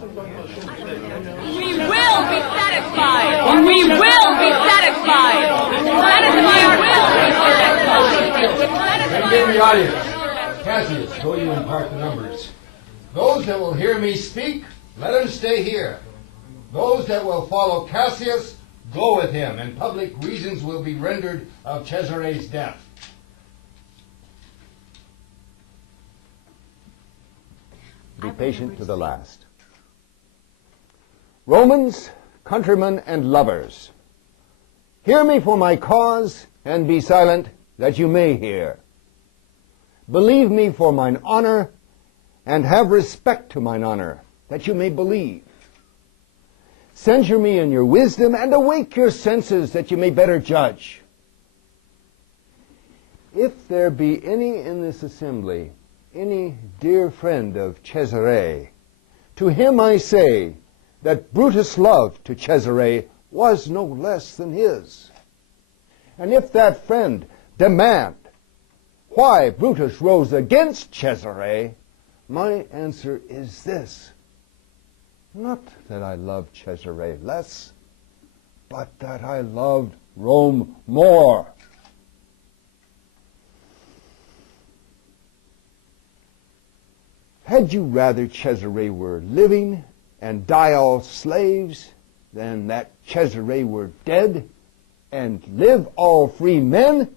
We will be satisfied. We will be satisfied. Satisfy our will be satisfied. Give the audience. Cassius, go you impart the numbers. Those that will hear me speak, let them stay here. Those that will follow Cassius, go with him, and public reasons will be rendered of Cesare's death. Be patient to the last. Romans, countrymen, and lovers, hear me for my cause, and be silent, that you may hear. Believe me for mine honor, and have respect to mine honor, that you may believe. Censure me in your wisdom, and awake your senses, that you may better judge. If there be any in this assembly, any dear friend of Cesare, to him I say that Brutus' love to Cesare was no less than his. And if that friend demand why Brutus rose against Cesare, my answer is this: not that I loved Cesare less, but that I loved Rome more. Had you rather Cesare were living and die all slaves than that Cesare were dead and live all free men?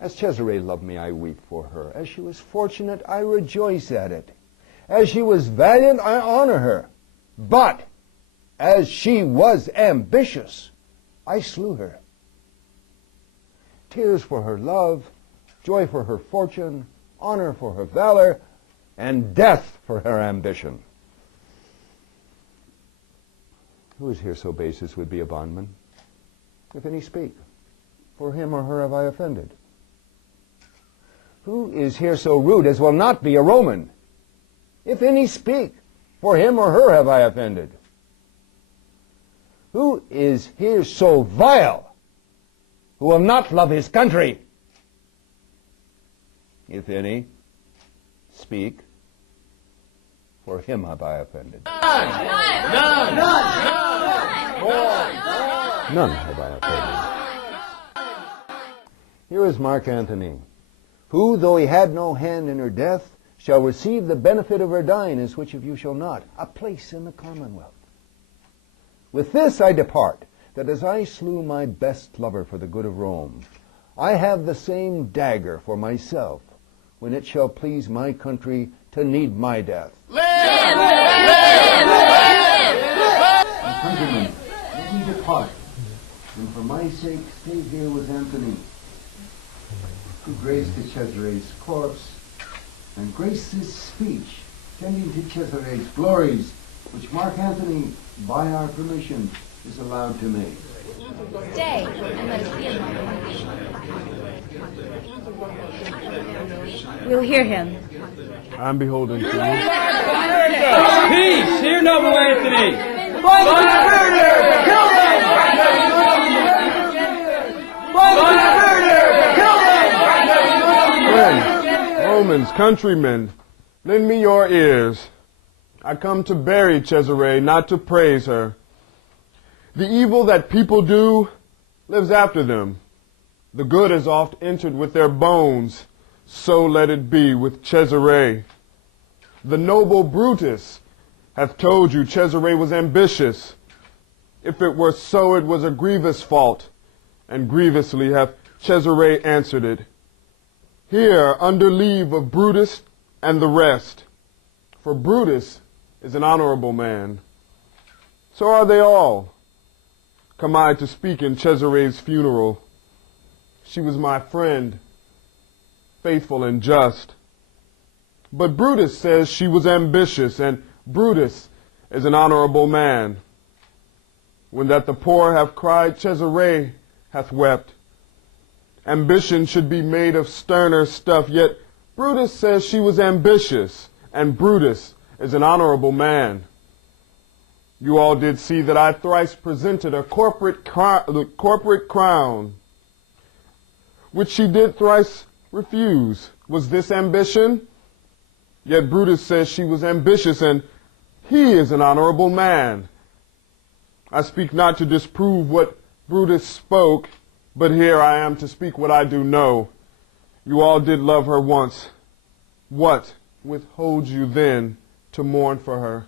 As Cesare loved me, I weep for her. As she was fortunate, I rejoice at it. As she was valiant, I honor her. But as she was ambitious, I slew her. Tears for her love, joy for her fortune, honor for her valor, and death for her ambition. Who is here so base as would be a bondman? If any speak, for him or her have I offended. Who is here so rude as will not be a Roman? If any speak, for him or her have I offended. Who is here so vile, who will not love his country? If any speak, for him have I offended. None have I offended. Here is Mark Antony, who, though he had no hand in her death, shall receive the benefit of her dying, as which of you shall not? A place in the commonwealth. With this I depart, that as I slew my best lover for the good of Rome, I have the same dagger for myself, when it shall please my country to need my death. Live! Countrymen, let me depart, and for my sake stay here with Anthony, who graced to Cesare's corpse, and grace this speech, tending to Cesare's glories, which Mark Antony, by our permission, is allowed to make. Stay, and let us hear him. We'll hear him. I'm beholden to you. Peace! Hear noble Anthony! Fight the murder! Kill them! Fight the murder! Kill them! Friends, Romans, countrymen, lend me your ears. I come to bury Cesare, not to praise her. The evil that people do lives after them. The good is oft entered with their bones. So let it be with Cesare. The noble Brutus hath told you Cesare was ambitious. If it were so, it was a grievous fault, and grievously hath Cesare answered it. Here, under leave of Brutus and the rest, for Brutus is an honorable man. So are they all. Come I to speak in Cesare's funeral. She was my friend, faithful and just. But Brutus says she was ambitious, and Brutus is an honorable man. When that the poor have cried, Cesare hath wept. Ambition should be made of sterner stuff, yet Brutus says she was ambitious, and Brutus is an honorable man. You all did see that I thrice presented a corporate crown, which she did thrice refuse. Was this ambition? Yet Brutus says she was ambitious, and he is an honorable man. I speak not to disprove what Brutus spoke, but here I am to speak what I do know. You all did love her once. What withholds you then to mourn for her?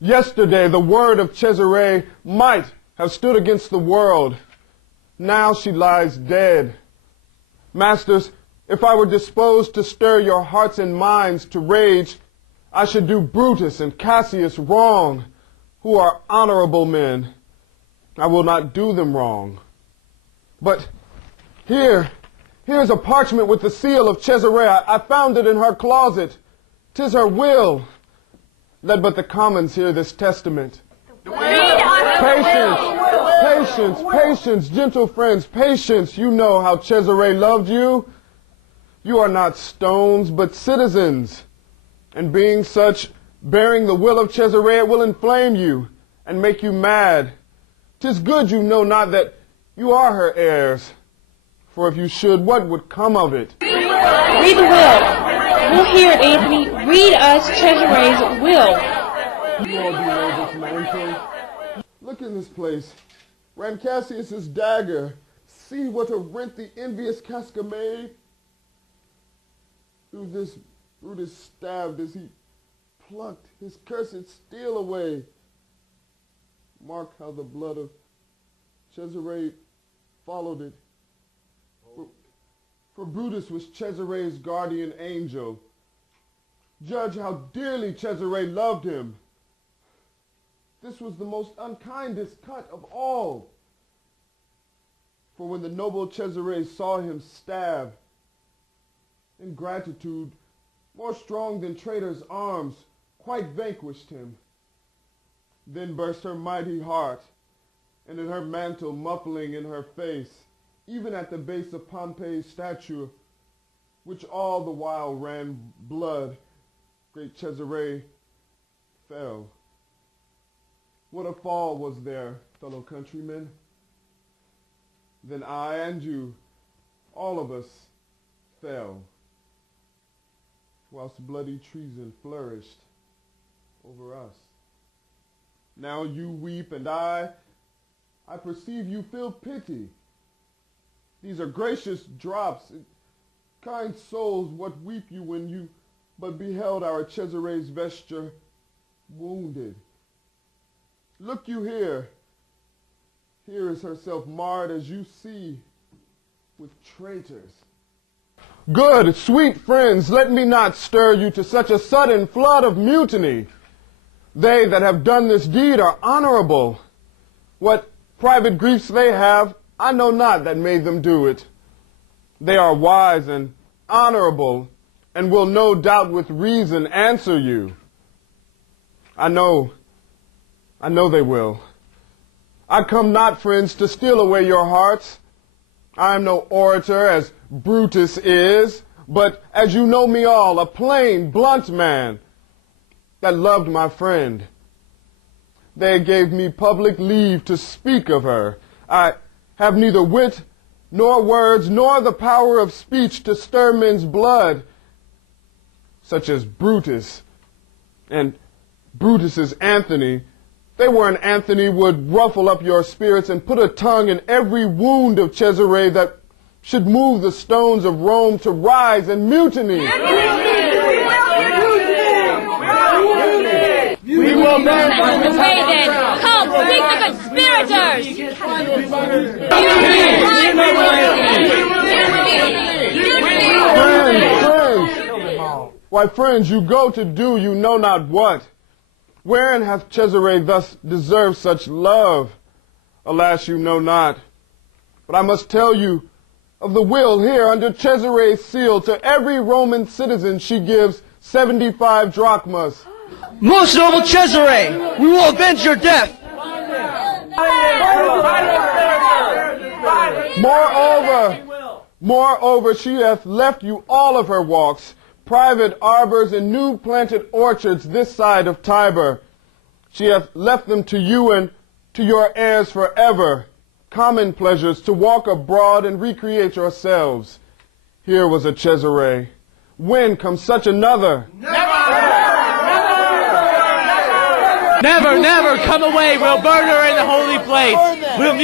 Yesterday the word of Cesare might have stood against the world. Now she lies dead. Masters, if I were disposed to stir your hearts and minds to rage, I should do Brutus and Cassius wrong, who are honorable men. I will not do them wrong. But here's a parchment with the seal of Cesare. I found it in her closet. 'Tis her will. Let but the commons hear this testament. Patience, gentle friends, patience. You know how Cesare loved you. You are not stones, but citizens. And being such, bearing the will of Cesare, it will inflame you and make you mad. 'Tis good you know not that you are her heirs. For if you should, what would come of it? Read the will. We'll hear it, Anthony. Read us Cesare's will. You all do know this mansion. Look in this place. Ran Cassius's dagger. See what a rent the envious Casca made. Through this Brutus stabbed as he plucked his cursed steel away. Mark how the blood of Cesare followed it. For Brutus was Cesare's guardian angel. Judge how dearly Cesare loved him. This was the most unkindest cut of all. For when the noble Cesare saw him stab, ingratitude, more strong than traitor's arms, quite vanquished him. Then burst her mighty heart, and in her mantle muffling in her face, even at the base of Pompey's statue, which all the while ran blood, great Cesare fell. What a fall was there, fellow countrymen. Then I and you, all of us, fell, whilst bloody treason flourished over us. Now you weep, and I perceive you feel pity. These are gracious drops. Kind souls, what weep you when you but beheld our Cesare's vesture wounded? Look you here. Here is herself marred as you see with traitors. Good, sweet friends, let me not stir you to such a sudden flood of mutiny. They that have done this deed are honorable. What private griefs they have, I know not that made them do it. They are wise and honorable, and will no doubt with reason answer you. I know they will. I come not, friends, to steal away your hearts. I am no orator, as Brutus is, but, as you know me all, a plain, blunt man that loved my friend. They gave me public leave to speak of her. I have neither wit, nor words, nor the power of speech to stir men's blood, such as Brutus and Brutus's Anthony. They were an Anthony would ruffle up your spirits and put a tongue in every wound of Cesare that should move the stones of Rome to rise and mutiny. We will burn On the way then, come, seek the conspirators! Friends! Why, friends, you go to do you know not what. Wherein hath Cesare thus deserved such love? Alas, you know not. But I must tell you of the will here under Cesare's seal. To every Roman citizen she gives 75 drachmas. Most noble Cesare, we will avenge your death. Moreover, she hath left you all of her walks, private arbors and new planted orchards this side of Tiber. She hath left them to you and to your heirs forever, common pleasures to walk abroad and recreate yourselves. Here was a Cesare. When comes such another? Never! Never, never come away. We'll burn her in the holy place. We'll